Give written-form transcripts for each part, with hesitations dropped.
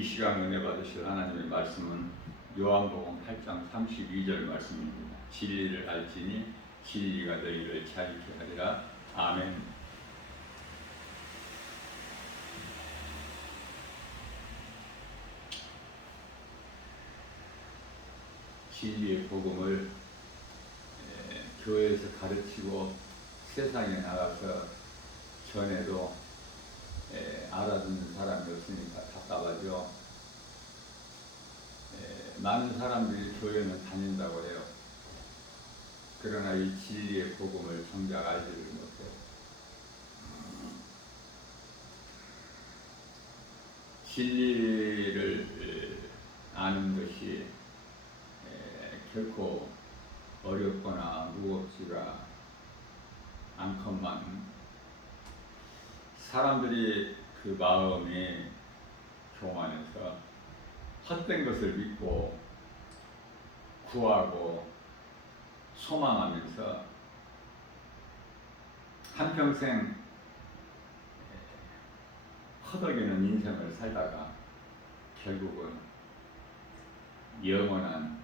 이 시간 은혜 받으실 하나님의 말씀은 요한복음 8장 32절 말씀입니다. 진리를 알지니 진리가 너희를 자유케 하리라. 아멘. 진리의 복음을 교회에서 가르치고 세상에 나가서 전해도 알아듣는 사람이 없으니까 답답하죠. 많은 사람들이 교회는 다닌다고 해요. 그러나 이 진리의 복음을 정작 알지를 못해요. 진리를 아는 것이 결코 어렵거나 무겁지가 않건만 사람들이 그 마음이 교만해서 헛된 것을 믿고 구하고 소망하면서 한평생 허덕이는 인생을 살다가 결국은 영원한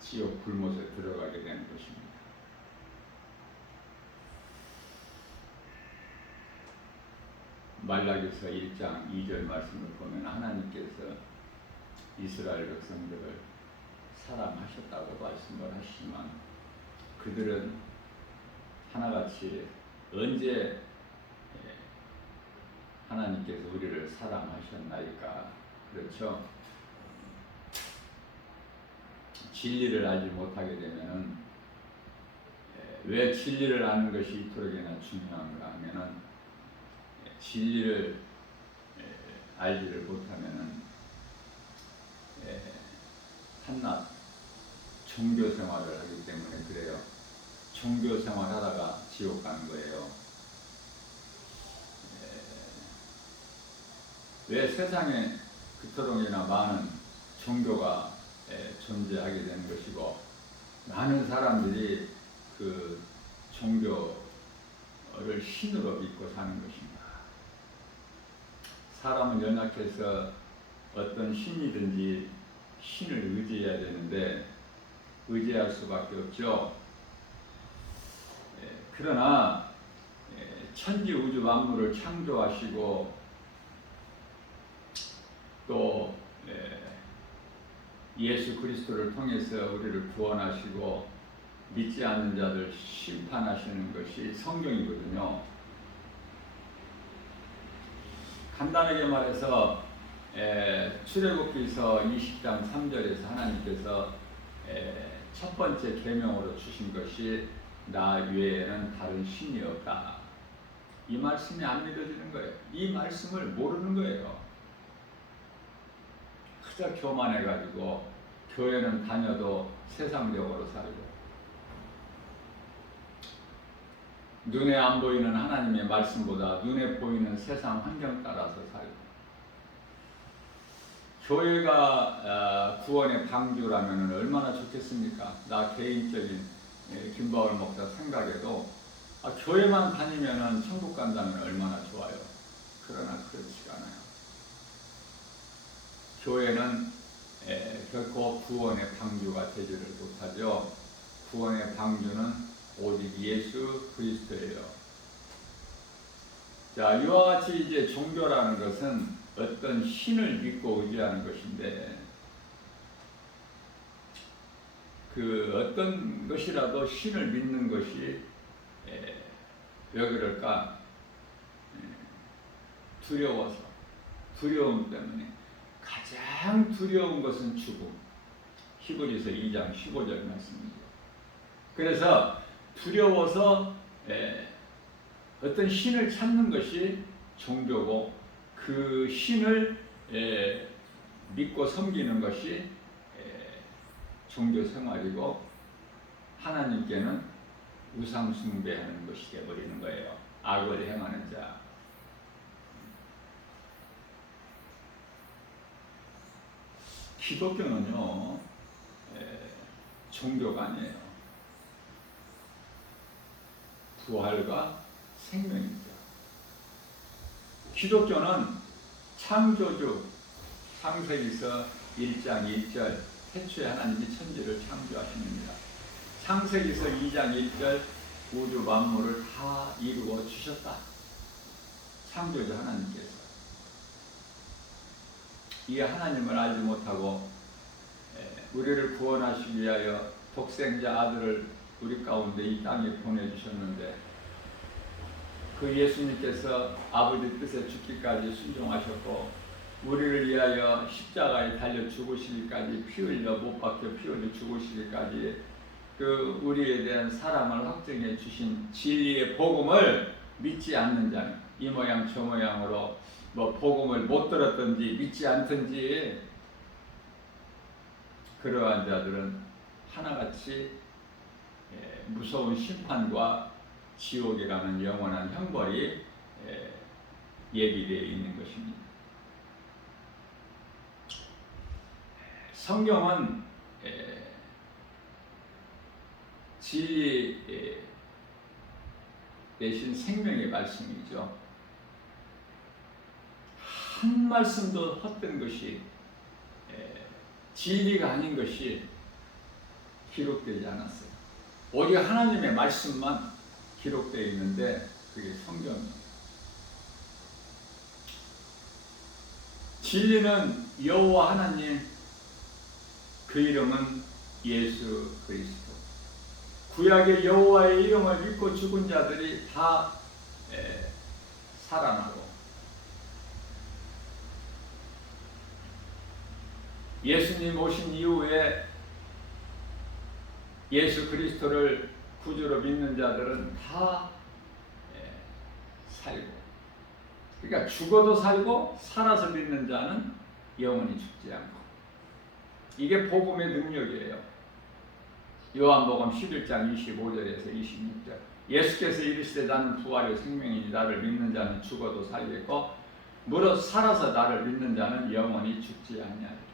지옥 불못에 들어가게 되는 것입니다. 말라기서 1장 2절 말씀을 보면 하나님께서 이스라엘 백성들을 사랑하셨다고 말씀을 하시지만 그들은 하나같이 언제 하나님께서 우리를 사랑하셨나이까? 그렇죠? 진리를 알지 못하게 되면은 왜 진리를 아는 것이 이토록이나 중요한가 하면은 진리를 알지를 못하면은 한낱 종교 생활을 하기 때문에 그래요. 종교 생활하다가 지옥 가는 거예요. 왜 세상에 그토록이나 많은 종교가 존재하게 되는 것이고 많은 사람들이 그 종교를 신으로 믿고 사는 것입니다. 사람은 연약해서 어떤 신이든지 신을 의지해야 되는데 의지할 수밖에 없죠. 그러나 천지 우주 만물을 창조하시고 또 예수 그리스도를 통해서 우리를 구원하시고 믿지 않는 자들 심판하시는 것이 성경이거든요. 간단하게 말해서 출애굽기서 20장 3절에서 하나님께서 첫 번째 계명으로 주신 것이 나 외에는 다른 신이 없다. 이 말씀이 안 믿어지는 거예요. 이 말씀을 모르는 거예요. 그저 교만해가지고 교회는 다녀도 세상적으로 살고 눈에 안 보이는 하나님의 말씀보다 눈에 보이는 세상 환경 따라서 살고 교회가 구원의 방주라면 얼마나 좋겠습니까? 나 개인적인 김바울 목사 생각에도 교회만 다니면 천국 간다면 얼마나 좋아요. 그러나 그렇지가 않아요. 교회는 결코 구원의 방주가 되지를 못하죠. 구원의 방주는 오직 예수 그리스도예요. 자, 이와 같이 이제 종교라는 것은 어떤 신을 믿고 의지하는 것인데 그 어떤 것이라도 신을 믿는 것이 왜 그럴까? 두려워서, 두려움 때문에 가장 두려운 것은 죽음. 히브리서 2장 15절 말씀입니다. 그래서 두려워서 어떤 신을 찾는 것이 종교고 그 신을 믿고 섬기는 것이 종교 생활이고 하나님께는 우상 숭배하는 것이 되어버리는 거예요. 악을 행하는 자. 기독교는요 종교가 아니에요. 부활과 생명입니다. 기독교는 창조주 창세기서 1장 1절 태초에 하나님이 천지를 창조하십니다. 창세기서 2장 1절 우주 만물을 다 이루어 주셨다. 창조주 하나님께서. 이 하나님을 알지 못하고 우리를 구원하시기 위하여 독생자 아들을 우리 가운데 이 땅에 보내주셨는데 그 예수님께서 아버지 뜻에 죽기까지 순종하셨고 우리를 위하여 십자가에 달려 죽으시기까지 피 흘려 못 박혀 피 흘려 죽으시기까지 그 우리에 대한 사랑을 확증해 주신 진리의 복음을 믿지 않는 자는 이 모양 저 모양으로 복음을 못 들었든지 믿지 않든지 그러한 자들은 하나같이 무서운 심판과 지옥이라는 영원한 형벌이 예비되어 있는 것입니다. 성경은 진리 대신 생명의 말씀이죠. 한 말씀도 헛된 것이 진리가 아닌 것이 기록되지 않았어요. 오직 하나님의 말씀만 기록되어 있는데 그게 성경이에요. 진리는 여호와 하나님, 그 이름은 예수 그리스도. 구약의 여호와의 이름을 믿고 죽은 자들이 다 살아나고 예수님 오신 이후에 예수 그리스도를 구주로 믿는 자들은 다 살고, 그러니까 죽어도 살고 살아서 믿는 자는 영원히 죽지 않고, 이게 복음의 능력이에요. 요한복음 11장 25절에서 26절 예수께서 이르시되 나는 부활의 생명이니 나를 믿는 자는 죽어도 살겠고 무릇 살아서 나를 믿는 자는 영원히 죽지 아니하리라.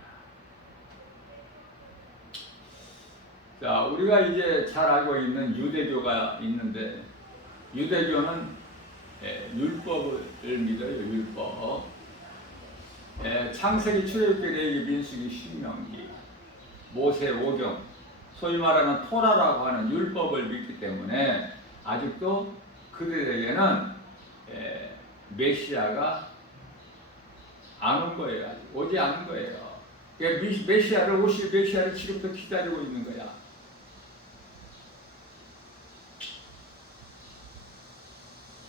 자, 우리가 이제 잘 알고 있는 유대교가 있는데 유대교는 율법을 믿어요. 율법. 창세기, 출애굽기, 레위기, 민수기, 신명기, 모세 오경, 소위 말하는 토라라고 하는 율법을 믿기 때문에 아직도 그들에게는 메시아가 안 온 거예요. 아직 오지 않은 거예요. 메시아를 오실 메시아를 지금부터 기다리고 있는 거야.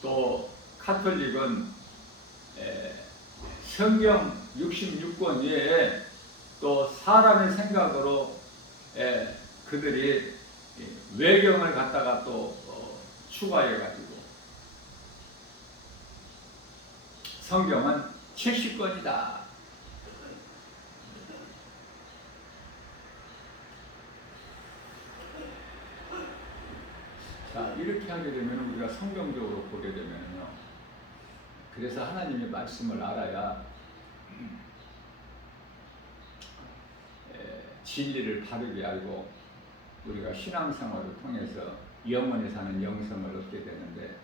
또 카톨릭은 성경 66권 외에 또 사람의 생각으로 그들이 외경을 갖다가 또 추가해가지고 성경은 70권이다. 자, 이렇게 하게 되면 우리가 성경적으로 보게 되면요. 그래서 하나님의 말씀을 알아야 진리를 바르게 알고 우리가 신앙생활을 통해서 영원히 사는 영생을 얻게 되는데,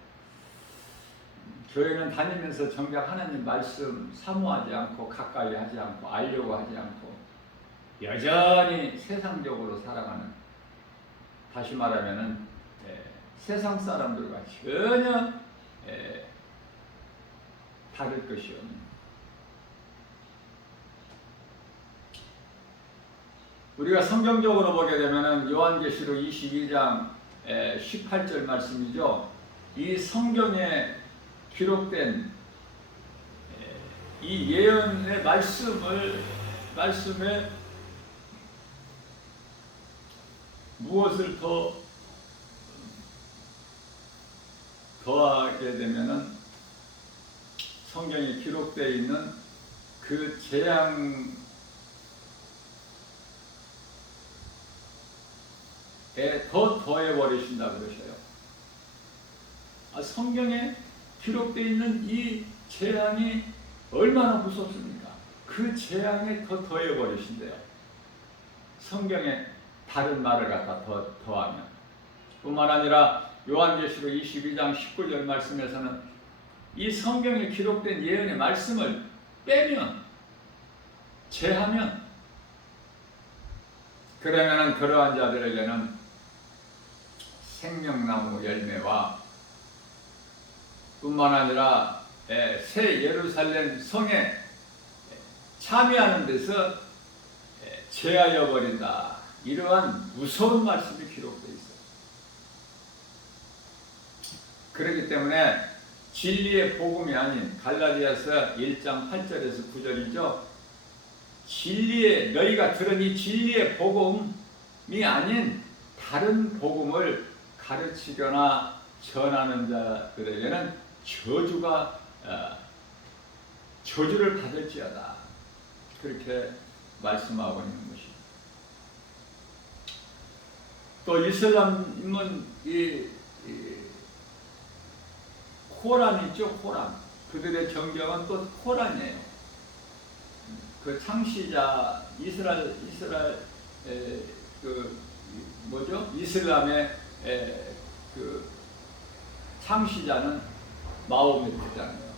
교회는 다니면서 정작 하나님 말씀 사모하지 않고 가까이 하지 않고 알려고 하지 않고 여전히 세상적으로 살아가는, 다시 말하면은 세상 사람들과 전혀 다를 것이 없는, 우리가 성경적으로 보게 되면은 요한계시록 22장 18절 말씀이죠. 이 성경에 기록된 이 예언의 말씀에 무엇을 더하게 되면은 성경에 기록되어 있는 그 재앙에 더 더해버리신다 그러셔요. 성경에 기록되어 있는 이 재앙이 얼마나 무섭습니까? 그 재앙에 더 더해버리신대요. 성경에 다른 말을 갖다 더하면. 뿐만 아니라 요한계시록 22장 19절 말씀에서는 이 성경에 기록된 예언의 말씀을 빼면, 제하면, 그러면은 그러한 자들에게는 생명나무 열매와 뿐만 아니라 새 예루살렘 성에 참여하는 데서 제하여 버린다. 이러한 무서운 말씀이 기록되어 있어요. 그렇기 때문에 진리의 복음이 아닌 갈라디아서 1장 8절에서 9절이죠. 진리의 너희가 들은 이 진리의 복음이 아닌 다른 복음을 가르치거나 전하는 자들에게는 저주를 받을지어다. 그렇게 말씀하고 있는 것입니다. 또 이슬람은 이 코란이 있죠. 코란. 그들의 정경은 또 코란이에요. 그 창시자 이스라엘 이슬람의 그 창시자는 마호메트잖아요.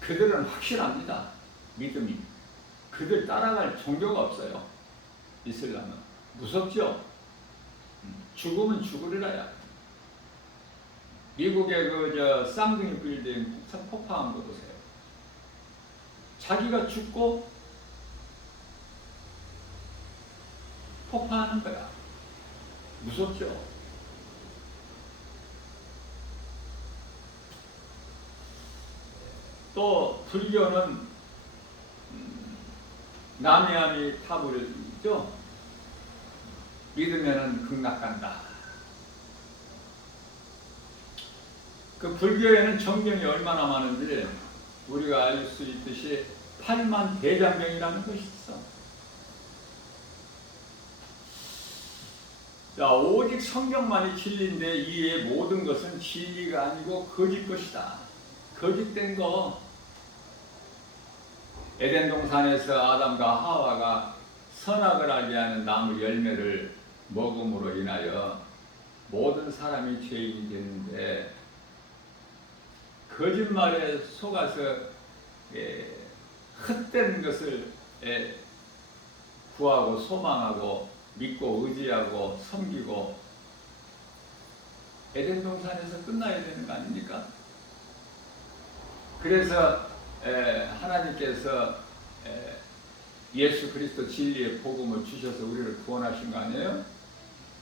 그들은 확실합니다. 믿음이. 그들 따라갈 종교가 없어요. 이슬람은. 무섭죠? 죽으면 죽으리라야. 미국의 쌍둥이 빌딩 폭파한 거 보세요. 자기가 죽고 폭파하는 거야. 무섭죠? 또 불교는 나미아미 타불을 있죠. 믿으면은 극락간다. 그 불교에는 정경이 얼마나 많은지 우리가 알 수 있듯이 8만 대장경이라는 것이 있어. 자, 오직 성경만이 진리인데 이의 모든 것은 진리가 아니고 거짓 것이다. 거짓된 거. 에덴 동산에서 아담과 하와가 선악을 알게 하는 나무 열매를 먹음으로 인하여 모든 사람이 죄인이 되는데 거짓말에 속아서 헛된 것을 구하고 소망하고 믿고 의지하고 섬기고 에덴 동산에서 끝나야 되는 거 아닙니까? 그래서 하나님께서 예수 그리스도 진리의 복음을 주셔서 우리를 구원하신 거 아니에요?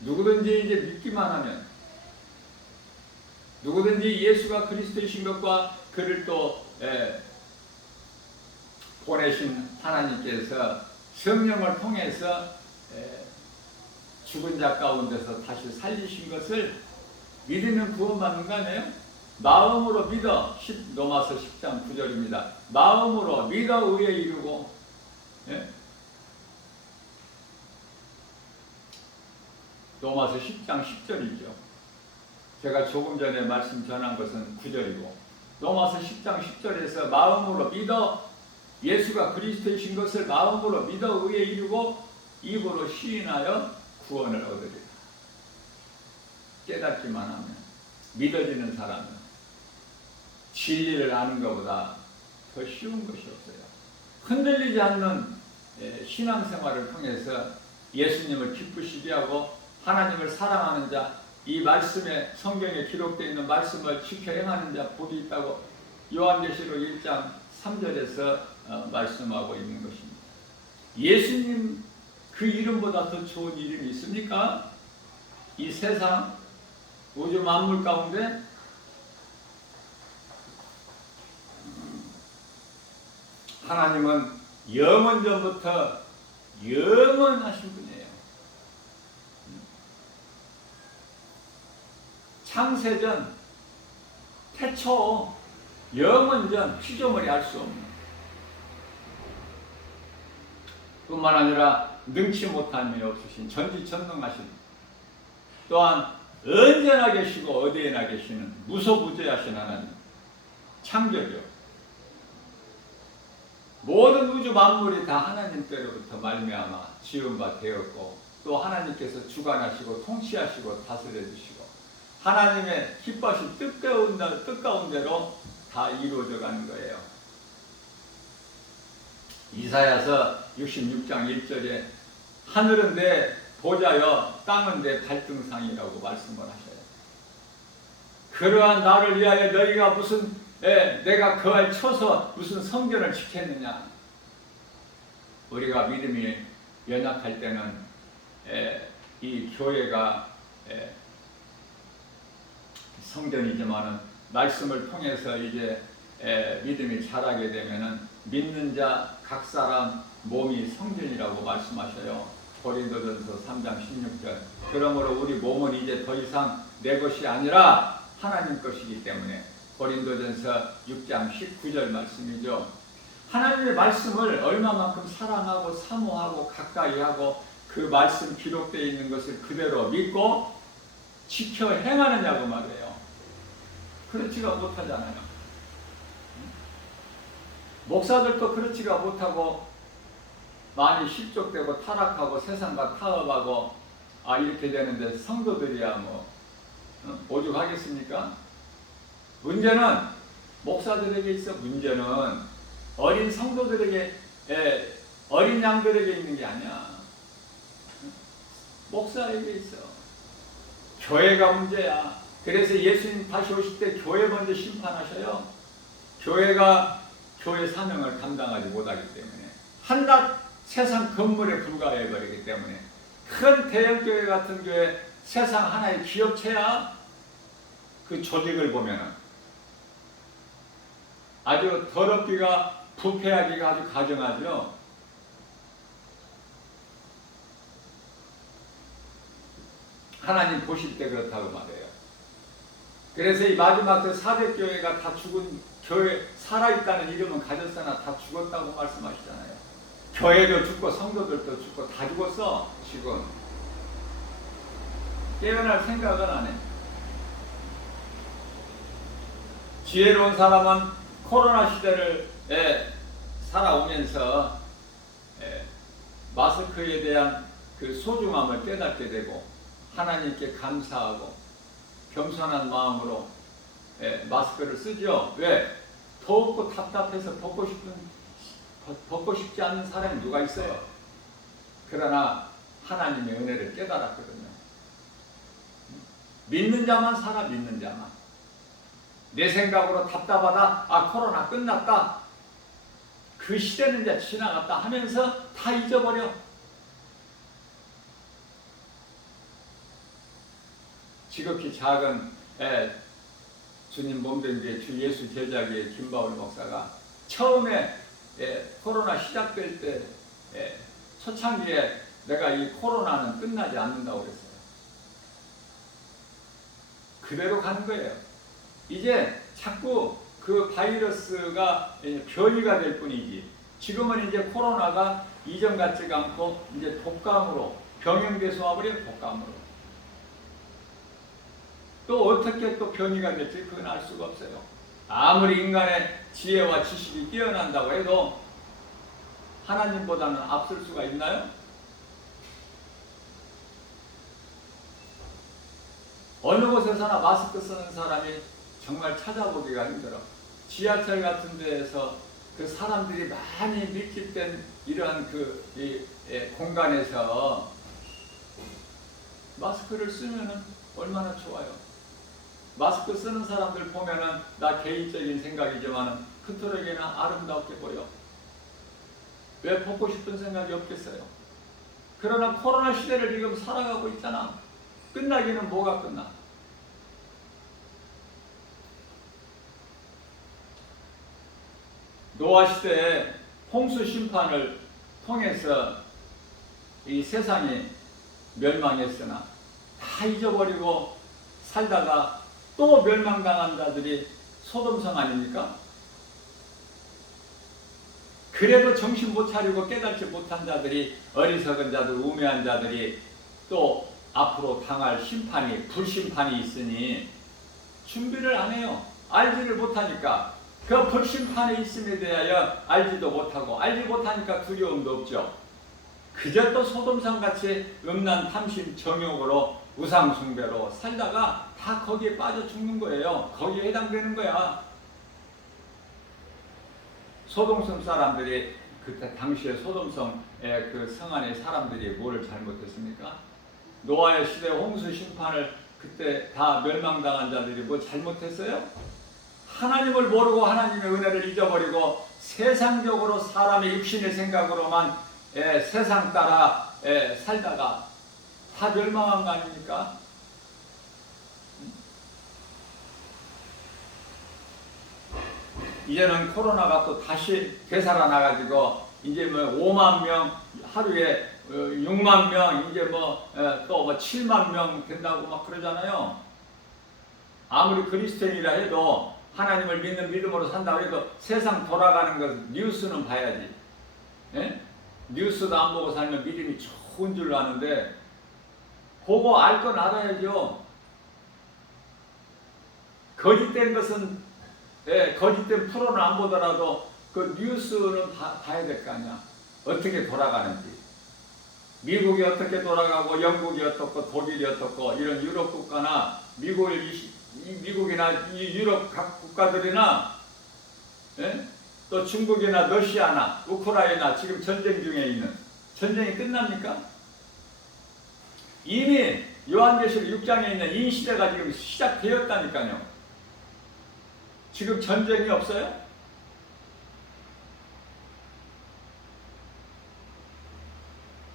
누구든지 이제 믿기만 하면, 누구든지 예수가 그리스도이신 것과 그를 또 보내신 하나님께서 성령을 통해서 죽은 자 가운데서 다시 살리신 것을 믿으면 구원받는 거 아니에요? 마음으로 믿어. 로마서 10장 9절입니다. 마음으로 믿어 의에 이르고, 로마서 10장 10절이죠. 제가 조금 전에 말씀 전한 것은 9절이고 로마서 10장 10절에서 마음으로 믿어 예수가 그리스도이신 것을 마음으로 믿어 의에 이르고 입으로 시인하여 구원을 얻으리라. 깨닫기만 하면, 믿어지는 사람은 진리를 아는 것보다 더 쉬운 것이 없어요. 흔들리지 않는 신앙생활을 통해서 예수님을 기쁘시게 하고 하나님을 사랑하는 자, 이 말씀에 성경에 기록되어 있는 말씀을 지켜 행하는 자 복이 있다고 요한계시록 1장 3절에서 말씀하고 있는 것입니다. 예수님 그 이름보다 더 좋은 이름이 있습니까? 이 세상 우주 만물 가운데 하나님은 영원 전부터 영원하신 분이에요. 창세전, 태초, 영원전, 피조물이 알 수 없는, 뿐만 아니라 능치 못함이 없으신 전지전능하신, 또한 언제나 계시고 어디에나 계시는 무소부재하신 하나님, 창조주, 모든 우주 만물이 다 하나님 때로부터 말미암아 지은 바 되었고 또 하나님께서 주관하시고 통치하시고 다스려 주시고 하나님의 기뻐하신 뜻 가운데로 다 이루어져 가는 거예요. 이사야서 66장 1절에 하늘은 내 보좌여 땅은 내 발등상이라고 말씀을 하셔요. 그러한 나를 위하여 너희가 무슨 내가 그 알 쳐서 무슨 성전을 지켰느냐. 우리가 믿음이 연약할 때는 이 교회가 성전이지만은 말씀을 통해서 이제 믿음이 자라게 되면은 믿는 자 각 사람 몸이 성전이라고 말씀하셔요. 고린도전서 3장 16절. 그러므로 우리 몸은 이제 더 이상 내 것이 아니라 하나님 것이기 때문에 고린도전서 6장 19절 말씀이죠. 하나님의 말씀을 얼마만큼 사랑하고 사모하고 가까이 하고 그 말씀 기록되어 있는 것을 그대로 믿고 지켜 행하느냐고 말이에요. 그렇지가 못하잖아요. 목사들도 그렇지가 못하고 많이 실족되고 타락하고 세상과 타협하고 이렇게 되는데 성도들이야 뭐 오죽하겠습니까? 문제는 목사들에게 있어. 문제는 어린 성도들에게 어린 양들에게 있는 게 아니야. 목사에게 있어. 교회가 문제야. 그래서 예수님 다시 오실 때 교회 먼저 심판하셔요. 교회가 교회 사명을 감당하지 못하기 때문에 한낱 세상 건물에 불과해버리기 때문에 큰 대형교회 같은 교회 세상 하나의 기업체야. 그 조직을 보면은 아주 더럽기가 부패하기가 아주 가정하죠. 하나님 보실 때 그렇다고 말해요. 그래서 이 마지막 그 사대교회가 다 죽은 교회, 살아있다는 이름은 가졌으나 다 죽었다고 말씀하시잖아요. 교회도 죽고 성도들도 죽고 다 죽었어. 지금 깨어날 생각은 안 해. 지혜로운 사람은 코로나 시대를 살아오면서 마스크에 대한 그 소중함을 깨닫게 되고 하나님께 감사하고 겸손한 마음으로 마스크를 쓰죠. 왜? 더웠고 답답해서 벗고 싶지 않는 사람이 누가 있어요? 그러나 하나님의 은혜를 깨달았거든요. 믿는 자만 살아. 믿는 자만. 내 생각으로 답답하다. 코로나 끝났다. 그 시대는 이제 지나갔다 하면서 다 잊어버려. 지극히 작은 주님 몸된 게 주 예수 제자기의 김바울 목사가 처음에 코로나 시작될 때 초창기에 내가 이 코로나는 끝나지 않는다고 그랬어요. 그대로 가는 거예요. 이제 자꾸 그 바이러스가 변이가 될 뿐이지 지금은 이제 코로나가 이전 같지가 않고 이제 독감으로 병행돼서 와버려요. 독감으로. 또 어떻게 또 변이가 될지 그건 알 수가 없어요. 아무리 인간의 지혜와 지식이 뛰어난다고 해도 하나님보다는 앞설 수가 있나요? 어느 곳에서나 마스크 쓰는 사람이 정말 찾아보기가 힘들어. 지하철 같은 데에서 그 사람들이 많이 밀집된 이러한 공간에서 마스크를 쓰면은 얼마나 좋아요. 마스크 쓰는 사람들 보면은 나 개인적인 생각이지만은 그토록이나 아름답게 보여. 왜 벗고 싶은 생각이 없겠어요? 그러나 코로나 시대를 지금 살아가고 있잖아. 끝나기는 뭐가 끝나? 노아 시대에 홍수 심판을 통해서 이 세상이 멸망했으나 다 잊어버리고 살다가 또 멸망당한 자들이 소돔성 아닙니까? 그래도 정신 못 차리고 깨닫지 못한 자들이 어리석은 자들, 우매한 자들이 또 앞으로 당할 심판이, 불심판이 있으니 준비를 안 해요. 알지를 못하니까. 그 불심판에 있음에 대하여 알지도 못하고 알지 못하니까 두려움도 없죠. 그저 또 소돔산같이 음란 탐심 정욕으로 우상숭배로 살다가 다 거기에 빠져 죽는 거예요. 거기에 해당되는 거야. 소돔성 사람들이 그때 당시에 소돔성의 그 성 안의 사람들이 뭐를 잘못했습니까? 노아의 시대 홍수 심판을 그때 다 멸망당한 자들이 뭐 잘못했어요? 하나님을 모르고 하나님의 은혜를 잊어버리고 세상적으로 사람의 육신의 생각으로만 세상 따라 살다가 다 멸망한 거 아닙니까? 이제는 코로나가 또 다시 되살아나가지고 이제 뭐 5만 명 하루에 6만 명 이제 또 7만 명 된다고 막 그러잖아요. 아무리 그리스도인이라 해도 하나님을 믿는 믿음으로 산다고 해도 세상 돌아가는 것 뉴스는 봐야지. 예? 뉴스도 안 보고 살면 믿음이 좋은 줄 아는데 보고 알 건 알아야죠. 거짓된 것은 거짓된 프로는 안 보더라도 그 뉴스는 봐야 될 거 아니야. 어떻게 돌아가는지. 미국이 어떻게 돌아가고 영국이 어떻고 독일이 어떻고 이런 유럽 국가나 미국이나 유럽 각 국가들이나 또 중국이나 러시아나 우크라이나 지금 전쟁 중에 있는 전쟁이 끝납니까? 이미 요한계시록 6장에 있는 이 시대가 지금 시작되었다니까요. 지금 전쟁이 없어요?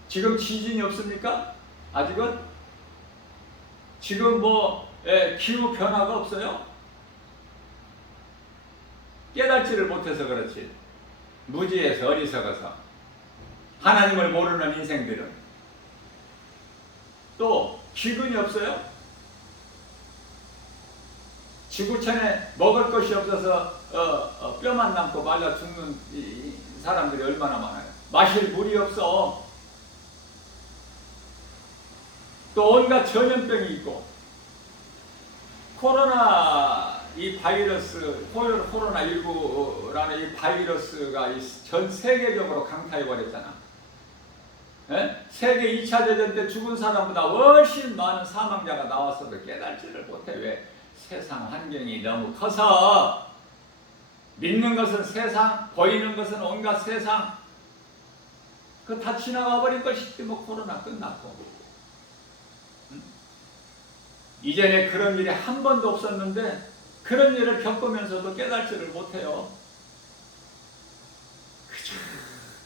지금 지진이 없습니까? 아직은? 지금 기후 변화가 없어요? 깨닫지를 못해서 그렇지. 무지해서 어리석어서. 하나님을 모르는 인생들은. 또 기근이 없어요? 지구촌에 먹을 것이 없어서 뼈만 남고 말라 죽는 이 사람들이 얼마나 많아요. 마실 물이 없어. 또 온갖 전염병이 있고 코로나 이 바이러스 코로나19라는 이 바이러스가 전 세계적으로 강타해 버렸잖아. 세계 2차 대전 때 죽은 사람보다 훨씬 많은 사망자가 나왔어도 깨닫지를 못해. 왜? 세상 환경이 너무 커서. 믿는 것은 세상, 보이는 것은 온갖 세상. 그거 다 지나가 버린 것이지. 뭐 코로나 끝났고. 이전에 그런 일이 한 번도 없었는데 그런 일을 겪으면서도 깨닫지를 못해요. 그저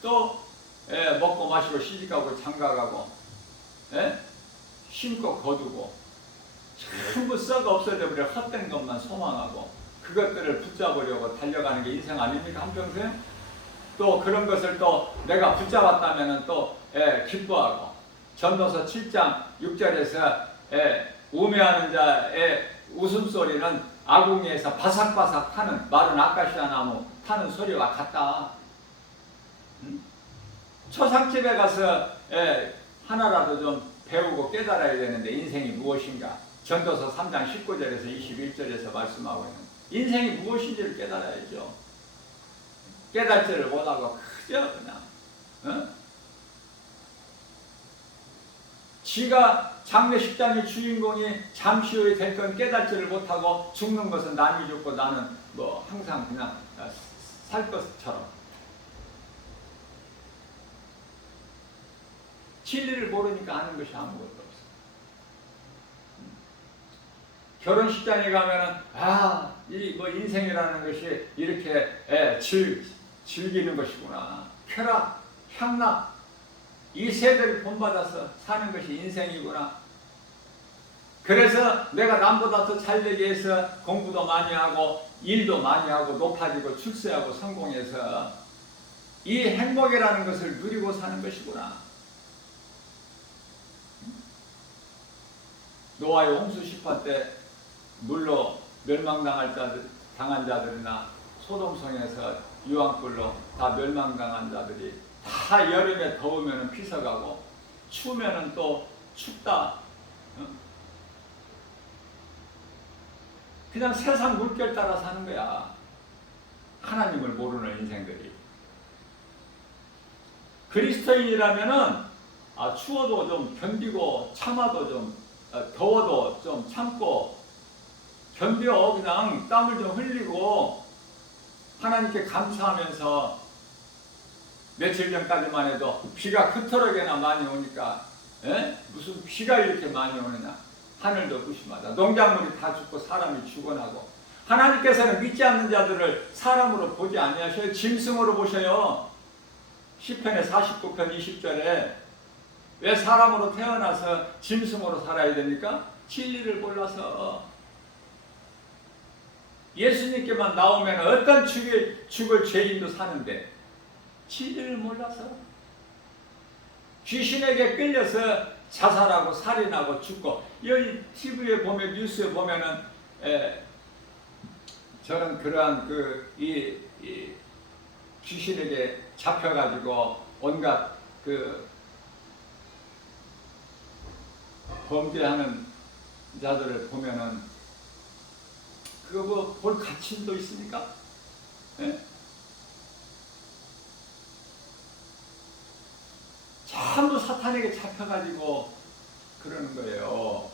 또 먹고 마시고 시집가고 장가가고 심고 거두고 전부 썩어 없어져 버려 헛된 것만 소망하고 그것들을 붙잡으려고 달려가는 게 인생 아닙니까? 한평생? 또 그런 것을 또 내가 붙잡았다면 또 기뻐하고 전도서 7장 6절에서 우매하는 자의 웃음소리는 아궁이에서 바삭바삭 타는 마른 아카시아 나무 타는 소리와 같다. 초상집에 가서 하나라도 좀 배우고 깨달아야 되는데 인생이 무엇인가? 전도서 3장 19절에서 21절에서 말씀하고 있는 인생이 무엇인지를 깨달아야죠. 깨닫지를 못하고 그저 그냥 지가 장례식장의 주인공이 잠시 후에 될 건 깨닫지를 못하고 죽는 것은 남이 죽고 나는 항상 그냥 살 것처럼 진리를 모르니까 아는 것이 아무것도 없어. 결혼식장에 가면은 이 인생이라는 것이 이렇게 즐기는 것이구나. 쾌락, 향락 이 세대를 본받아서 사는 것이 인생이구나. 그래서 내가 남보다 더 잘되기 위해서 공부도 많이 하고 일도 많이 하고 높아지고 출세하고 성공해서 이 행복이라는 것을 누리고 사는 것이구나. 노아의 홍수 심판 때 물로 당한 자들이나 소돔성에서 유황불로 다 멸망당한 자들이 다 여름에 더우면 피서가고 추우면 또 춥다. 그냥 세상 물결 따라 사는 거야. 하나님을 모르는 인생들이. 그리스도인이라면은 추워도 좀 견디고 참아도 좀 더워도 좀 참고 견뎌. 그냥 땀을 좀 흘리고 하나님께 감사하면서 며칠 전까지만 해도 비가 그토록이나 많이 오니까 무슨 비가 이렇게 많이 오느냐, 하늘도 무심하다, 농작물이 다 죽고 사람이 죽어나고. 하나님께서는 믿지 않는 자들을 사람으로 보지 아니하셔요. 짐승으로 보셔요. 시편의 49편 20절에 왜 사람으로 태어나서 짐승으로 살아야 됩니까? 진리를 몰라서. 예수님께만 나오면 어떤 죽을 죄인도 사는데 진리를 몰라서 귀신에게 끌려서 자살하고 살인하고 죽고. 여기 TV에 보면, 뉴스에 보면은 저는 그러한 이 귀신에게 잡혀가지고 온갖 범죄하는 자들을 보면은 그거 뭐 볼 가치도 있습니까? 전부 사탄에게 잡혀가지고 그러는 거예요.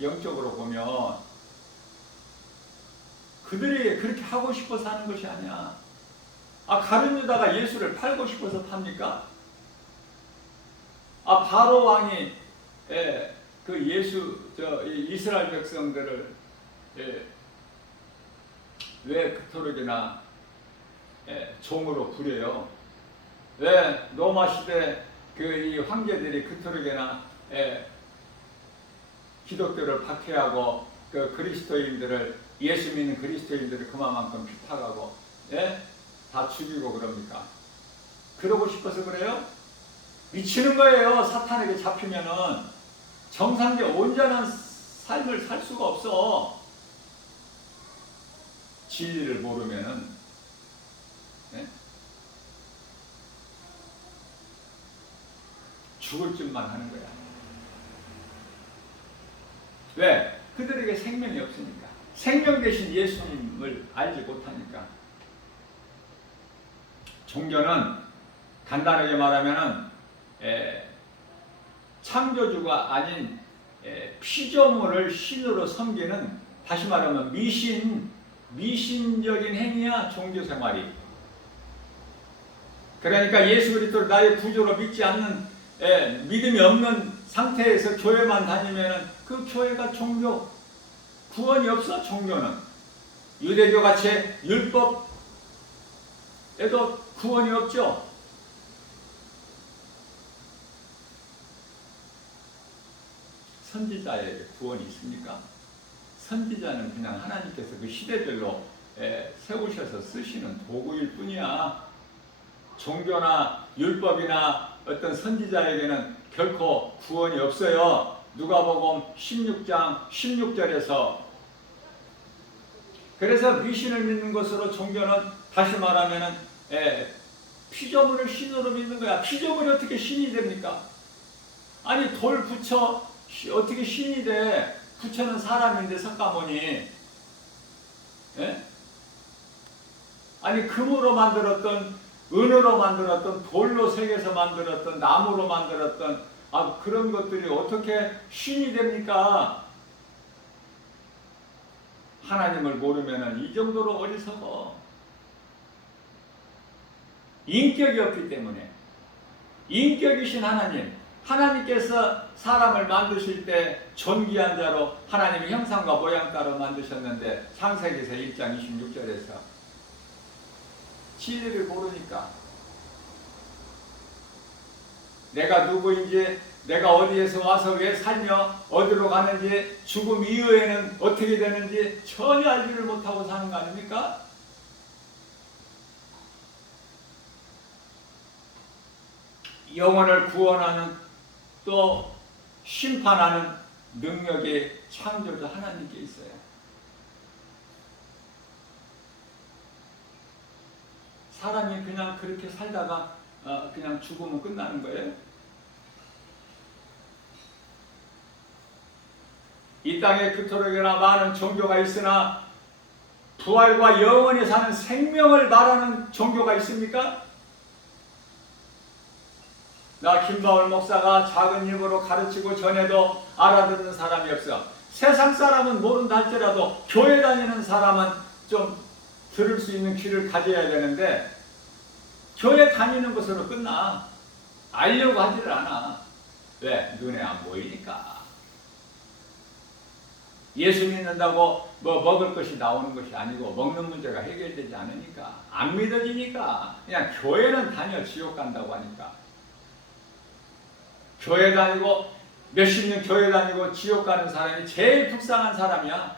영적으로 보면 그들이 그렇게 하고 싶어서 하는 것이 아니야. 가룟 유다가 예수를 팔고 싶어서 팝니까? 바로 왕이 이스라엘 백성들을 왜 그토록이나 종으로 부려요? 왜 로마 시대 이 황제들이 그토록이나 기독교를 박해하고 그리스도인들을, 예수 믿는 그리스도인들을 그만큼 비판하고 다 죽이고 그럽니까? 그러고 싶어서 그래요? 미치는 거예요. 사탄에게 잡히면은 정상적 온전한 삶을 살 수가 없어. 진리를 모르면은. 죽을 짓만 하는 거야. 왜? 그들에게 생명이 없으니까. 생명 대신 예수님을 알지 못하니까. 종교는 간단하게 말하면은 창조주가 아닌 피조물을 신으로 섬기는, 다시 말하면 미신적인 행위야, 종교 생활이. 그러니까 예수 그리스도를 나의 구주로 믿지 않는, 믿음이 없는 상태에서 교회만 다니면은 그 교회가 종교, 구원이 없어. 종교는 유대교 같이 율법에도 구원이 없죠. 선지자에게 구원이 있습니까? 선지자는 그냥 하나님께서 그 시대별로 세우셔서 쓰시는 도구일 뿐이야. 종교나 율법이나 어떤 선지자에게는 결코 구원이 없어요. 누가복음 16장 16절에서. 그래서 미신을 믿는 것으로 종교는, 다시 말하면 피조물을 신으로 믿는 거야. 피조물이 어떻게 신이 됩니까? 아니, 돌 부처 어떻게 신이 돼? 부처는 사람인데, 석가모니. 아니, 금으로 만들었던, 은으로 만들었던, 돌로 새겨서 만들었던, 나무로 만들었던 그런 것들이 어떻게 신이 됩니까? 하나님을 모르면 이 정도로 어리석어. 인격이 없기 때문에. 인격이신 하나님께서 사람을 만드실 때 존귀한 자로 하나님의 형상과 모양 따라 만드셨는데, 창세기서 1장 26절에서 진리를 모르니까, 내가 누구인지, 내가 어디에서 와서 왜 살며 어디로 가는지, 죽음 이후에는 어떻게 되는지 전혀 알지를 못하고 사는 거 아닙니까? 영혼을 구원하는, 또 심판하는 능력이 창조주 하나님께 있어요. 사람이 그냥 그렇게 살다가 그냥 죽으면 끝나는 거예요. 이 땅에 그토록이나 많은 종교가 있으나 부활과 영원히 사는 생명을 말하는 종교가 있습니까? 나 김바울 목사가 작은 입으로 가르치고 전해도 알아듣는 사람이 없어. 세상 사람은 모른다 할지라도 교회 다니는 사람은 좀 들을 수 있는 귀를 가져야 되는데 교회 다니는 것으로 끝나. 알려고 하지를 않아. 왜? 눈에 안 보이니까. 예수 믿는다고 뭐 먹을 것이 나오는 것이 아니고 먹는 문제가 해결되지 않으니까, 안 믿어지니까 그냥 교회는 다녀 지옥 간다고 하니까. 교회 다니고 몇십 년 교회 다니고 지옥 가는 사람이 제일 불쌍한 사람이야.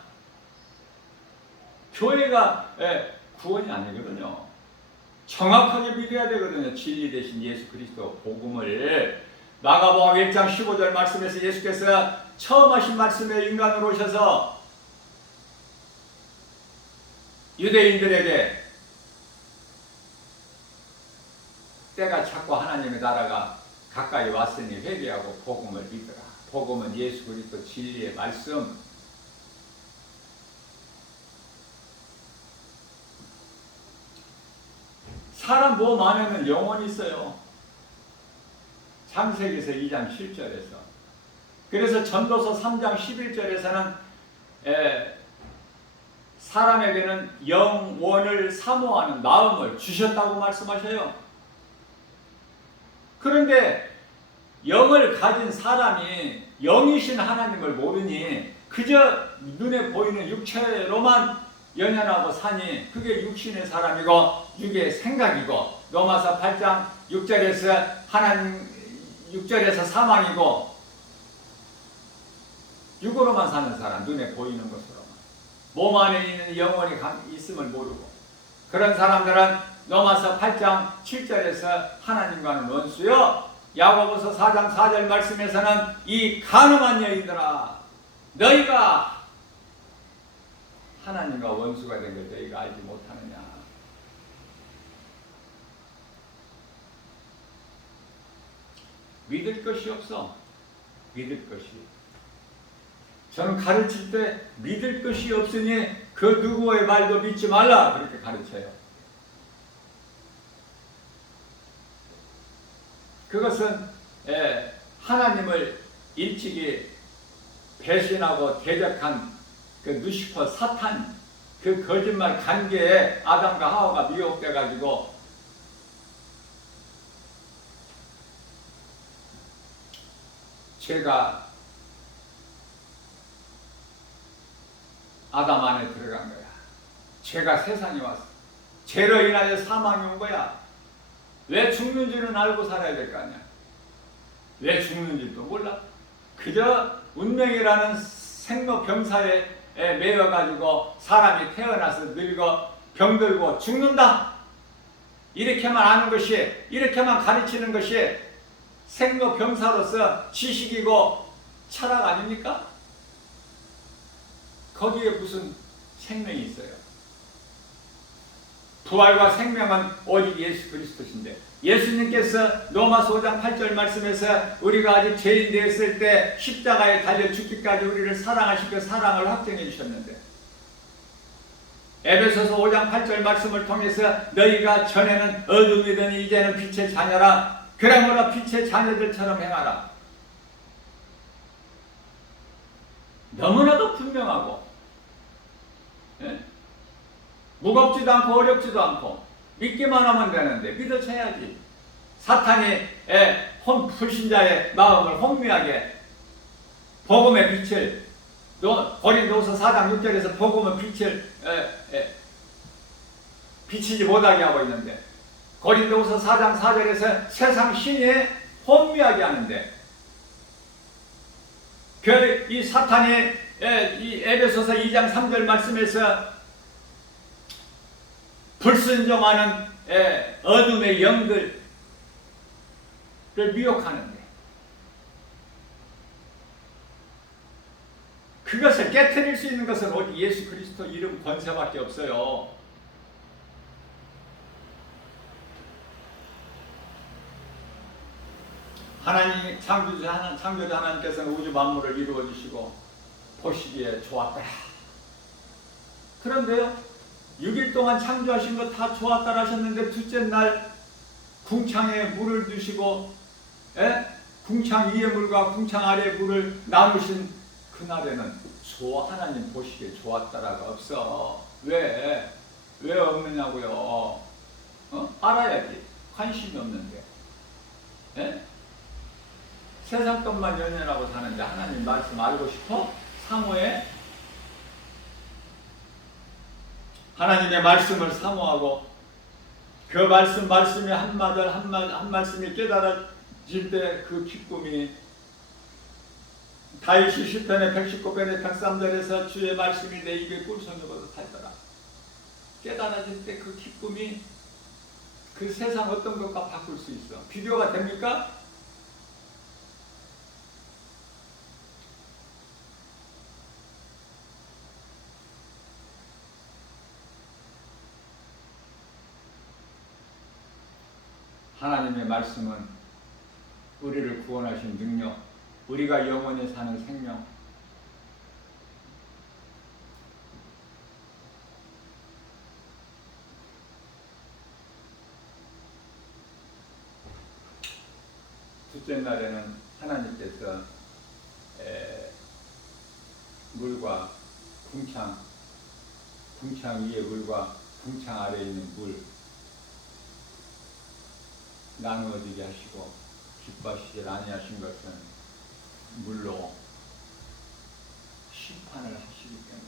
교회가 구원이 아니거든요. 정확하게 믿어야 되거든요. 진리 대신 예수 그리스도 복음을. 마가복음 1장 15절 말씀에서 예수께서 처음 하신 말씀에 인간으로 오셔서 유대인들에게 때가 찼고 하나님의 나라가 가까이 왔으니 회개하고 복음을 믿으라. 복음은 예수 그리스도 진리의 말씀. 사람 몸 안에는 영혼이 있어요. 창세기에서 2장 7절에서. 그래서 전도서 3장 11절에서는 사람에게는 영원을 사모하는 마음을 주셨다고 말씀하셔요. 그런데 영을 가진 사람이 영이신 하나님을 모르니 그저 눈에 보이는 육체로만 연연하고 사니 그게 육신의 사람이고 육의 생각이고, 로마서 8장 6절에서 하나님 6절에서 사망이고, 육으로만 사는 사람, 눈에 보이는 것으로만, 몸 안에 있는 영혼이 있음을 모르고, 그런 사람들은 로마서 8장 7절에서 하나님과는 원수요, 야고보서 4장 4절 말씀에서는 이 간음한 여인들아, 너희가 하나님과 원수가 된 걸 너희가 알지 못하느냐. 믿을 것이 없어. 믿을 것이. 저는 가르칠 때 믿을 것이 없으니 그 누구의 말도 믿지 말라 그렇게 가르쳐요. 그것은 하나님을 일찍이 배신하고 대적한 그 루시퍼 사탄, 그 거짓말 관계에 아담과 하와가 미혹돼 가지고 죄가 아담 안에 들어간 거야. 죄가 세상에 왔어. 죄로 인하여 사망이 온 거야. 왜 죽는지는 알고 살아야 될 거 아니야. 왜 죽는지도 몰라. 그저 운명이라는 생로병사에 매여가지고 사람이 태어나서 늙어 병들고 죽는다. 이렇게만 아는 것이, 이렇게만 가르치는 것이 생로병사로서 지식이고 철학 아닙니까? 거기에 무슨 생명이 있어요? 부활과 생명은 오직 예수 그리스도신데, 예수님께서 로마서 5장 8절 말씀에서 우리가 아직 죄인 되었을 때 십자가에 달려 죽기까지 우리를 사랑하신 그 사랑을 확증해 주셨는데, 에베소서 5장 8절 말씀을 통해서 너희가 전에는 어둠이더니 이제는 빛의 자녀라. 그러므로 빛의 자녀들처럼 행하라. 너무나도 분명하고, 무겁지도 않고 어렵지도 않고 믿기만 하면 되는데 믿어져야지. 사탄이 불신자의 마음을 혼미하게 복음의 빛을, 고린도후서 4장 6절에서 복음의 빛을 비치지 못하게 하고 있는데, 고린도후서 4장 4절에서 세상 신이 혼미하게 하는데, 이 사탄이 이 에베소서 2장 3절 말씀에서 불순종하는 어둠의 영들을 미혹하는데, 그것을 깨트릴 수 있는 것은 오직 예수 그리스도 이름 권세밖에 없어요. 하나님 창조자 하나님께서는 우주 만물을 이루어 주시고 보시기에 좋았다. 그런데요, 6일 동안 창조하신 거 다 좋았다 하셨는데 둘째 날 궁창에 물을 두시고 궁창 위의 물과 궁창 아래의 물을 나누신 그날에는 하나님 보시기에 좋았다라가 없어. 왜? 왜 없느냐고요? 알아야지. 관심이 없는데. 예? 세상 것만 연연하고 사는데 하나님 말씀 알고 싶어? 사모해? 하나님의 말씀을 사모하고 그 말씀이 한 말씀이 깨달아질 때 그 기쁨이 다윗이 시편의 119편의 103절에서 주의 말씀이 내 입에 꿀송이보다 달더라. 깨달아질 때 그 기쁨이 그 세상 어떤 것과 바꿀 수 있어. 비교가 됩니까? 하나님의 말씀은 우리를 구원하신 능력, 우리가 영원히 사는 생명, 둘째 날에는 하나님께서 물과 궁창 위에 물과 궁창 아래에 있는 물 나누어지게 하시고 기뻐하시지 아니하신 것은 물로 심판을 하시기 때문에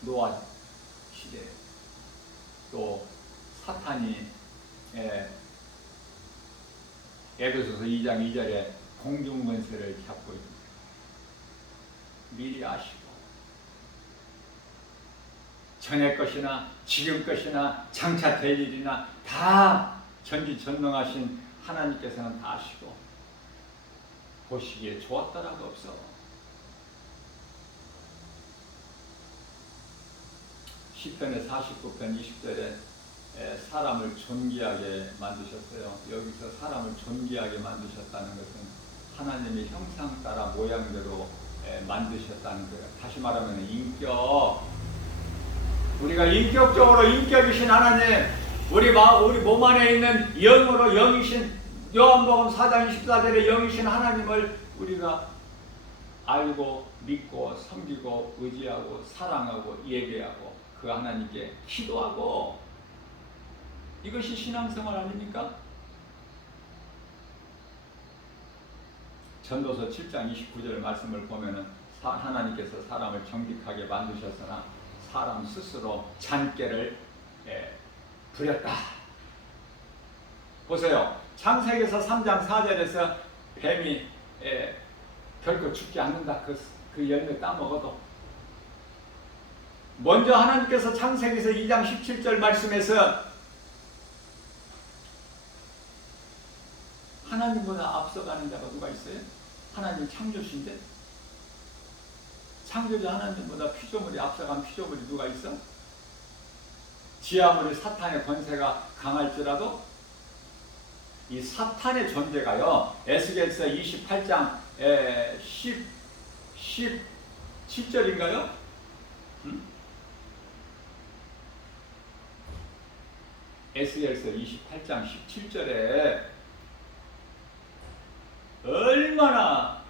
노아 시대 또 사탄이 에베소서 2장 2절에 공중권세를 잡고 있습니다. 미리 아시고 전의 것이나 지금 것이나 장차 될 일이나 다 전지전능하신 하나님께서는 다 아시고 보시기에 좋았다라고 없어. 시편의 49편 20절에 사람을 존귀하게 만드셨어요. 여기서 사람을 존귀하게 만드셨다는 것은 하나님의 형상 따라 모양대로 만드셨다는 거예요. 다시 말하면 인격. 우리가 인격적으로 인격이신 하나님, 우리 몸 안에 있는 영으로 영이신 요한복음 4장 24절에 영이신 하나님을 우리가 알고 믿고 섬기고 의지하고 사랑하고 예배하고 그 하나님께 기도하고 이것이 신앙생활 아닙니까? 전도서 7장 29절 말씀을 보면은 하나님께서 사람을 정직하게 만드셨으나 사람 스스로 잔꾀를 부렸다. 보세요. 창세기에서 3장 4절에서 뱀이 결코 죽지 않는다. 그 열매 따먹어도. 먼저 하나님께서 창세기에서 2장 17절 말씀에서 하나님보다 앞서가는 자가 누가 있어요? 하나님 창조신데? 창조자 하나님보다 피조물이 앞서간 피조물이 누가 있어? 지 아무리 사탄의 권세가 강할지라도 이 사탄의 존재가요, 에스겔서 28장 17절인가요? 에스겔서 28장 17절에 얼마나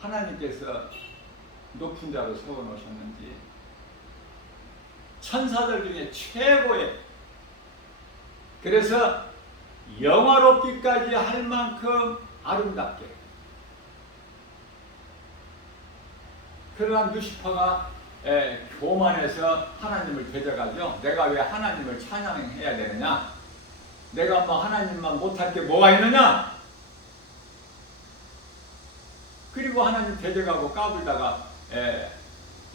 하나님께서 높은 자로 세워놓으셨는지, 천사들 중에 최고의, 그래서 영화롭기까지 할 만큼 아름답게, 그러나 루시퍼가 교만해서 하나님을 되져가죠. 내가 왜 하나님을 찬양해야 되느냐? 내가 뭐 하나님만 못할 게 뭐가 있느냐? 그리고 하나님 되져가고 까불다가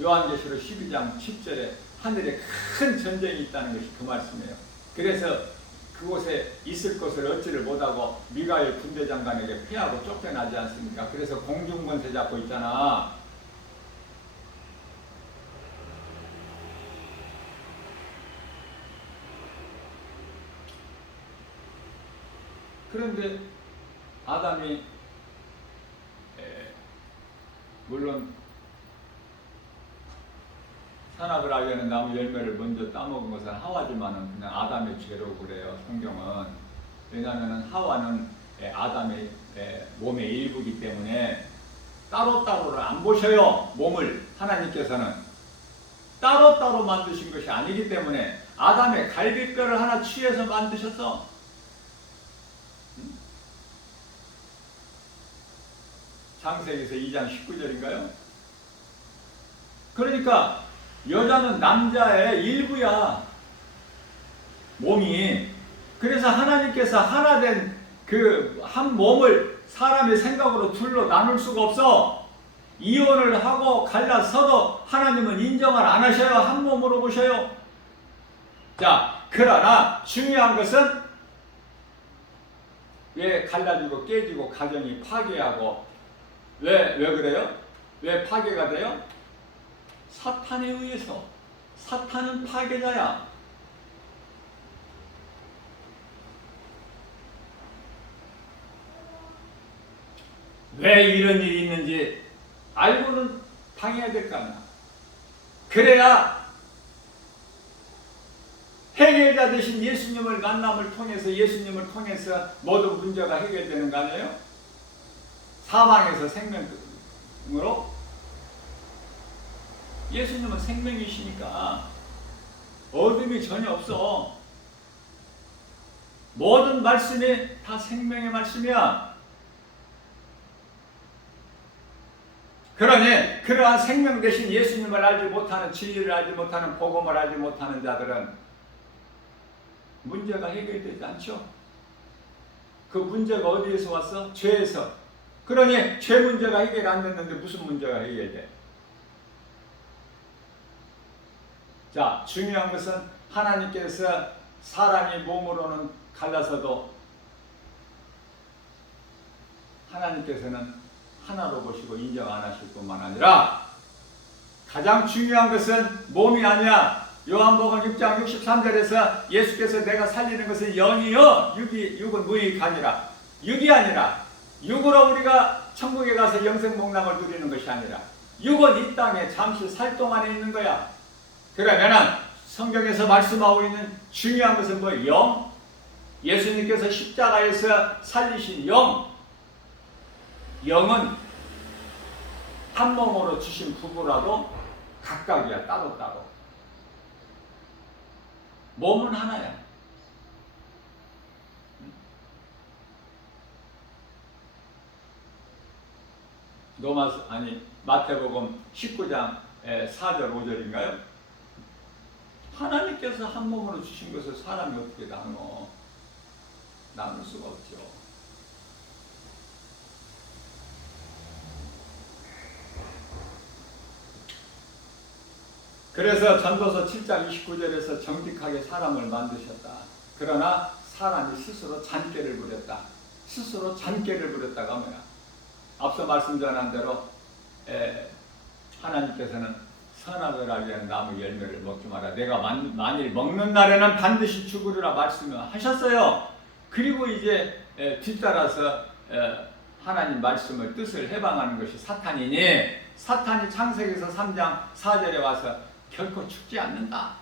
요한계시록 12장 10절에 하늘에 큰 전쟁이 있다는 것이 그 말씀이에요. 그래서 그곳에 있을 것을 얻지를 못하고 미가엘 군대장관에게 피하고 쫓겨나지 않습니까? 그래서 공중권세 잡고 있잖아. 그런데 아담이 물론 산악을 하려는 나무 열매를 먼저 따먹은 것은 하와지만은 그냥 아담의 죄로 그래요. 성경은. 왜냐하면 하와는 아담의 몸의 일부이기 때문에 따로따로를 안 보셔요. 몸을 하나님께서는. 따로따로 만드신 것이 아니기 때문에 아담의 갈비뼈를 하나 취해서 만드셔서 창세기에서 2장 19절인가요? 그러니까 여자는 남자의 일부야. 몸이. 그래서 하나님께서 하나 된 그 한 몸을 사람의 생각으로 둘로 나눌 수가 없어. 이혼을 하고 갈라서도 하나님은 인정을 안 하셔요. 한 몸으로 보셔요. 자, 그러나 중요한 것은 왜 갈라지고 깨지고 가정이 파괴하고 왜 그래요? 왜 파괴가 돼요? 사탄에 의해서. 사탄은 파괴자야. 왜 이런 일이 있는지 알고는 당해야 될 거 아니야. 그래야 해결자 되신 예수님을 만남을 통해서 예수님을 통해서 모든 문제가 해결되는 거 아니에요? 사망에서 생명으로 예수님은 생명이시니까 어둠이 전혀 없어. 모든 말씀이 다 생명의 말씀이야. 그러니 그러한 생명 대신 예수님을 알지 못하는, 진리를 알지 못하는, 복음을 알지 못하는 자들은 문제가 해결되지 않죠. 그 문제가 어디에서 왔어? 죄에서. 그러니 죄 문제가 해결 안 됐는데 무슨 문제가 해결돼? 자, 중요한 것은 하나님께서 사람이 몸으로는 갈라서도 하나님께서는 하나로 보시고 인정 안 하실 뿐만 아니라 가장 중요한 것은 몸이 아니야. 요한복음 6장 63절에서 예수께서 내가 살리는 것은 영이요 육은 무익하니라. 육이 아니라 육으로 우리가 천국에 가서 영생 복락을 누리는 것이 아니라 육은 이 땅에 잠시 살 동안에 있는 거야. 그러면은 성경에서 말씀하고 있는 중요한 것은 뭐예요? 영. 예수님께서 십자가에서 살리신 영. 영은 한 몸으로 주신 부부라도 각각이야. 따로따로. 몸은 하나야. 마태복음 19장 4절 5절인가요? 하나님께서 한 몸으로 주신 것을 사람이 어떻게 나눠? 나눌 수가 없죠. 그래서 전도서 7장 29절에서 정직하게 사람을 만드셨다. 그러나 사람이 스스로 잔꾀를 부렸다. 스스로 잔꾀를 부렸다가 뭐야? 앞서 말씀 전한 대로 하나님께서는 선악을 알게 하는 나무 열매를 먹지 마라. 내가 만일 먹는 날에는 반드시 죽으리라 말씀을 하셨어요. 그리고 이제 뒤따라서 하나님 말씀을 뜻을 해방하는 것이 사탄이니 사탄이 창세기에서 3장 4절에 와서 결코 죽지 않는다.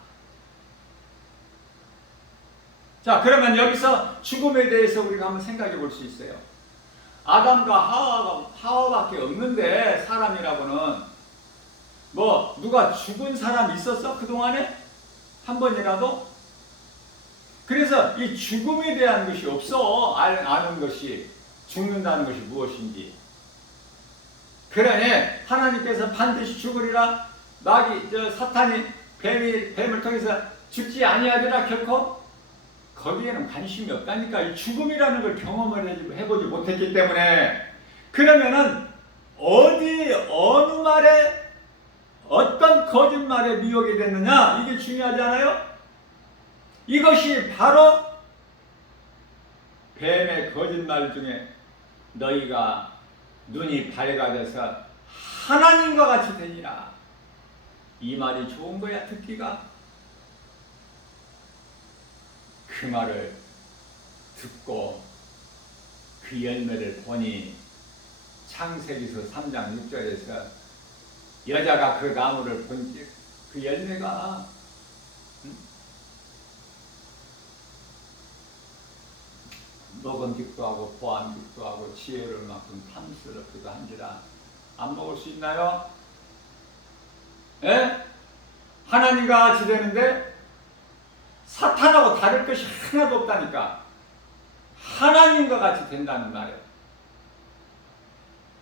자, 그러면 여기서 죽음에 대해서 우리가 한번 생각해 볼 수 있어요. 아담과 하와밖에 없는데 사람이라고는 뭐 누가 죽은 사람 있었어? 그동안에? 한 번이라도? 그래서 이 죽음에 대한 것이 없어. 아는 것이, 죽는다는 것이 무엇인지. 그러니 하나님께서 반드시 죽으리라. 사탄이 뱀을 통해서 죽지 아니하리라 결코? 거기에는 관심이 없다니까. 이 죽음이라는 걸 경험을 해보지 못했기 때문에. 그러면은 어느 말에 어떤 거짓말에 미혹이 됐느냐? 이게 중요하지 않아요? 이것이 바로 뱀의 거짓말 중에 너희가 눈이 밝아져서 하나님과 같이 되니라. 이 말이 좋은 거야, 듣기가? 그 말을 듣고 그 열매를 보니 창세기서 3장 6절에서 여자가 그 나무를 본 그 열매가 먹음직도 하고 보암직도 하고 지혜를 만큼 탐스럽기도 한지라. 안 먹을 수 있나요? 예? 하나님과 같이 되는데 사탄하고 다를 것이 하나도 없다니까. 하나님과 같이 된다는 말이에요.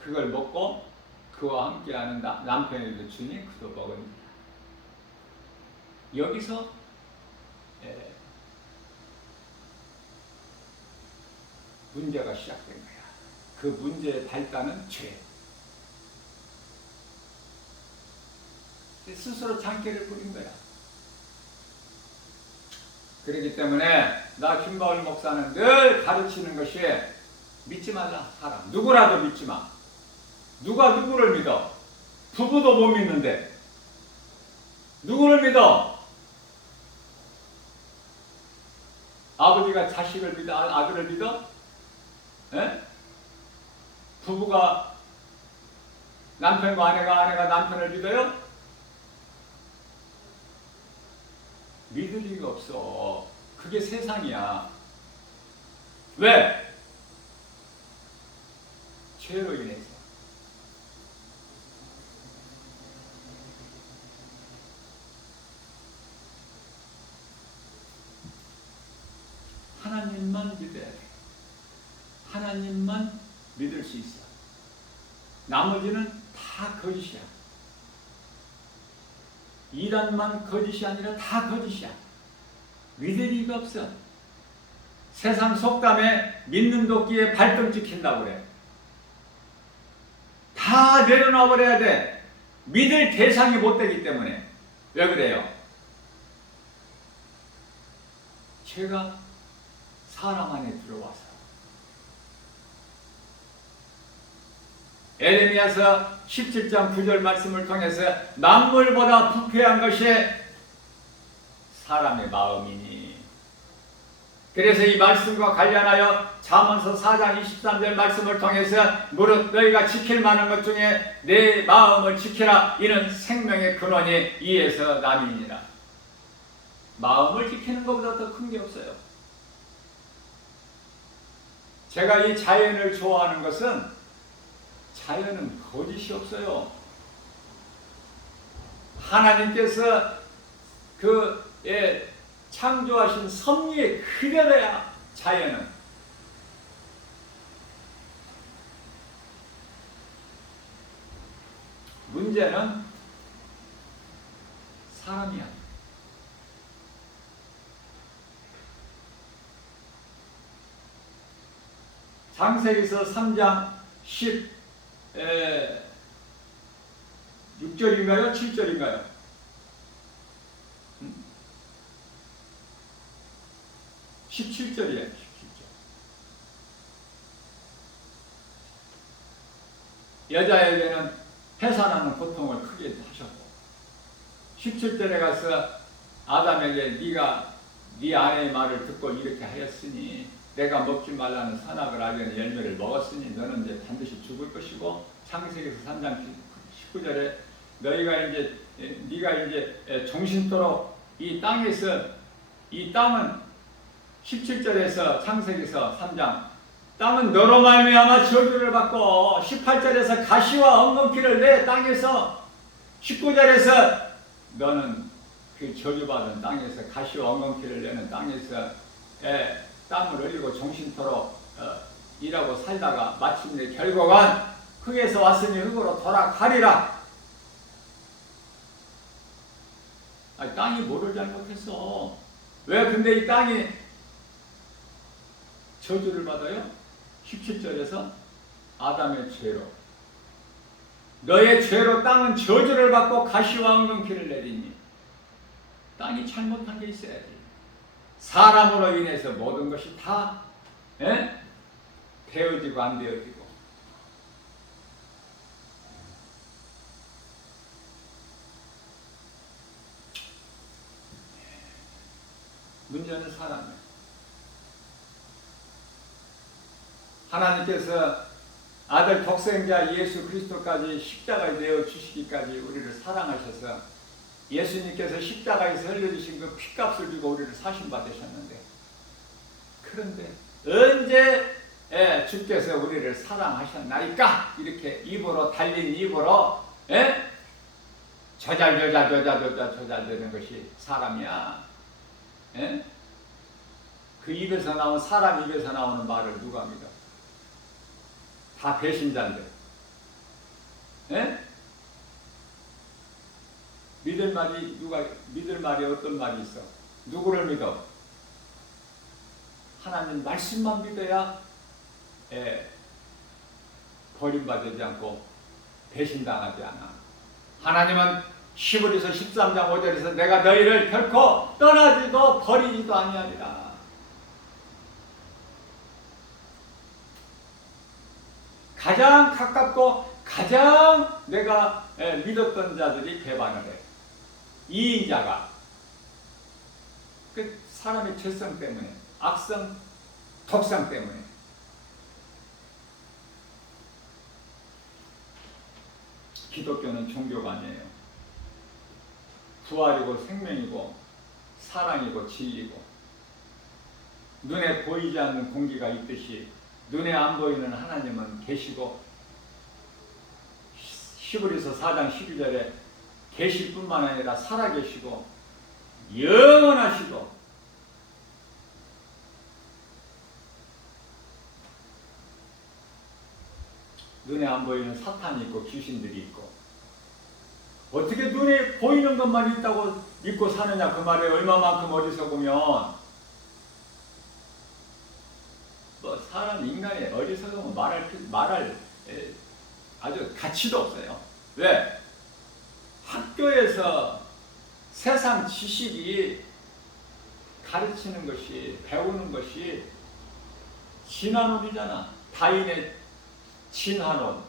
그걸 먹고 그와 함께하는 남편에도 주니 그도 먹습니다. 여기서 문제가 시작된 거야. 그 문제의 발단은 죄. 스스로 장애를 부린 거야. 그렇기 때문에 나 김바울 목사는 늘 가르치는 것이 믿지 말라 사람. 누구라도 믿지 마. 누가 누구를 믿어? 부부도 못 믿는데 누구를 믿어? 아버지가 자식을 믿어? 아들을 믿어? 에? 부부가 남편과 아내가 남편을 믿어요? 믿을 리가 없어. 그게 세상이야. 왜? 죄로 인해서. 하나님만 믿어야 돼. 하나님만 믿을 수 있어. 나머지는 다 거짓이야. 이단만 거짓이 아니라 다 거짓이야. 믿을 리가 없어. 세상 속담에 믿는 도끼에 발등 찍힌다고 그래. 다 내려놔 버려야 돼. 믿을 대상이 못 되기 때문에. 왜 그래요? 죄가 사람 안에 들어와서. 에레미야서 17장 9절 말씀을 통해서 만물보다 부패한 것이 사람의 마음이니. 그래서 이 말씀과 관련하여 잠언서 4장 23절 말씀을 통해서 무릇 너희가 지킬 만한 것 중에 내 마음을 지키라. 이는 생명의 근원이 이에서 남이니라. 마음을 지키는 것보다 더 큰 게 없어요. 제가 이 자연을 좋아하는 것은 자연은 거짓이 없어요. 하나님께서 창조하신 섭리의 그대로야. 자연은. 문제는 사람이야. 창세기서 3장 6절인가요? 7절인가요? 17절이에요. 17절. 여자에게는 해산하는 고통을 크게 하셨고 17절에 가서 아담에게 네가 네 아내의 말을 듣고 이렇게 하였으니 내가 먹지 말라는 선악을 알게 열매를 먹었으니 너는 이제 반드시 죽을 것이고 창세기서 3장 19절에 네가 이제 종신토록 이 땅에서 이 땅은 17절에서 창세기서 3장 땅은 너로 말미암아 저주를 받고 18절에서 가시와 엉겅퀴를 내 땅에서 19절에서 너는 그 저주받은 땅에서 가시와 엉겅퀴를 내는 땅에서 땀을 흘리고 종신토록 일하고 살다가 마침내 결국은 흙에서 왔으니 흙으로 돌아가리라. 아니, 땅이 뭐를 잘못했어? 왜 근데 이 땅이 저주를 받아요? 17절에서 아담의 죄로 너의 죄로 땅은 저주를 받고 가시와 엉겅퀴를 내리니 땅이 잘못한 게 있어야지. 사람으로 인해서 모든 것이 다 되어지고 안 되어지고. 문제는 사람이에요. 하나님께서 아들 독생자 예수 그리스도까지 십자가에 내어 주시기까지 우리를 사랑하셔서 예수님께서 십자가에서 흘려주신 그 피값을 주고 우리를 사심받으셨는데, 그런데 언제 주께서 우리를 사랑하셨나이까? 이렇게 입으로 달린 입으로 조잘되는 것이 사람이야. 에? 그 입에서 나온 사람 입에서 나오는 말을 누가 믿어? 다 배신자인데. 에? 믿을 말이 어떤 말이 있어? 누구를 믿어? 하나님 말씀만 믿어야 버림받지 않고 배신당하지 않아. 하나님은 히브리서 13장 5절에서 내가 너희를 결코 떠나지도 버리지도 아니하리라. 가장 가깝고 가장 내가 믿었던 자들이 배반을 해. 이인자가 그 사람의 죄성 때문에, 악성, 독성 때문에. 기독교는 종교가 아니에요. 부활이고 생명이고 사랑이고 진리고, 눈에 보이지 않는 공기가 있듯이 눈에 안 보이는 하나님은 계시고, 히브리서 4장 12절에 계실 뿐만 아니라 살아계시고 영원하시고, 눈에 안 보이는 사탄이 있고 귀신들이 있고, 어떻게 눈에 보이는 것만 있다고 믿고 사느냐, 그 말에 얼마만큼 어리석으면. 사람 인간이 어리석으면 말할 아주 가치도 없어요. 왜? 학교에서 세상 지식이 가르치는 것이, 배우는 것이 진화론이잖아. 다윈의 진화론.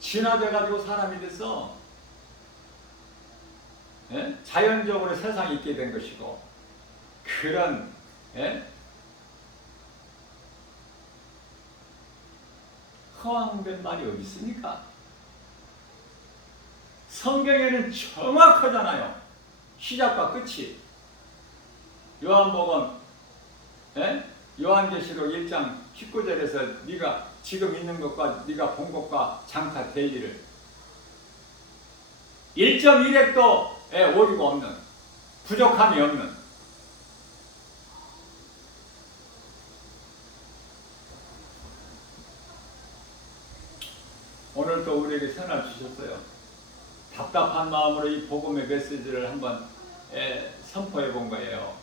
진화돼가지고 사람이 됐어. 예? 자연적으로 세상에 있게 된 것이고, 그런 허황된 말이 어디 있습니까? 성경에는 정확하잖아요. 시작과 끝이. 요한복음, 요한계시록 1장 19절에서 네가 지금 있는 것과 네가 본 것과 장차 될 일을 1.1획도 오류가 없는, 부족함이 없는. 오늘 또 우리에게 선을 주셨어요. 답답한 마음으로 이 복음의 메시지를 한번 선포해 본 거예요.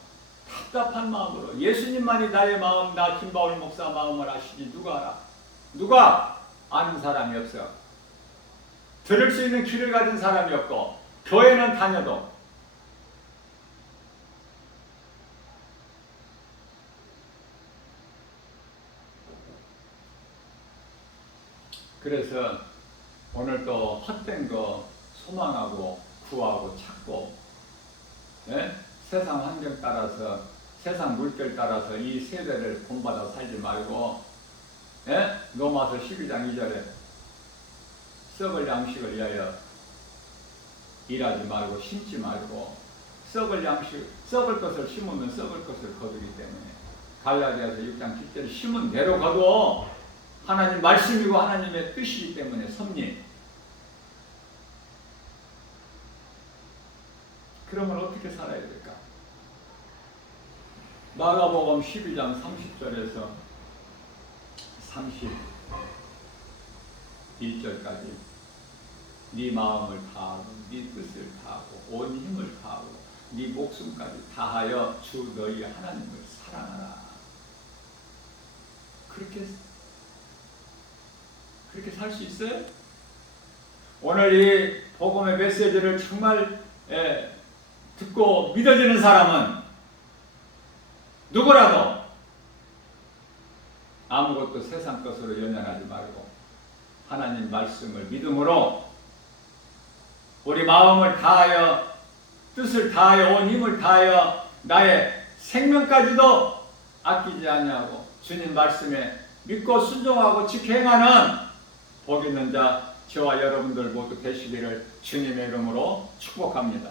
답답한 마음으로. 예수님만이 나의 마음, 나 김바울 목사 마음을 아시지 누가 알아? 누가 아는 사람이 없어. 들을 수 있는 귀를 가진 사람이 없고, 교회는 다녀도. 그래서 오늘 또 헛된 거 소망하고 구하고 찾고, 세상 환경 따라서, 세상 물결 따라서 이 세대를 본받아 살지 말고, 로마서 12장 2절에 썩을 양식을 위하여 일하지 말고 심지 말고, 썩을 것을 심으면 썩을 것을 거두기 때문에, 갈라디아서 6장 10절 심은 대로 거두. 하나님 말씀이고 하나님의 뜻이기 때문에 섭리. 그러면 어떻게 살아야 될까? 마가복음 12장 30절에서 31절까지 네 마음을 다하고 네 뜻을 다하고 온 힘을 다하고 네 목숨까지 다하여 주 너희 하나님을 사랑하라. 그렇게 살 수 있어요? 오늘 이 복음의 메시지를 정말 듣고 믿어지는 사람은 누구라도 아무것도 세상 것으로 연연하지 말고 하나님 말씀을 믿음으로 우리 마음을 다하여, 뜻을 다하여, 온 힘을 다하여 나의 생명까지도 아끼지 아니하고 주님 말씀에 믿고 순종하고 지켜 행하는 복 있는 자 저와 여러분들 모두 되시기를 주님의 이름으로 축복합니다.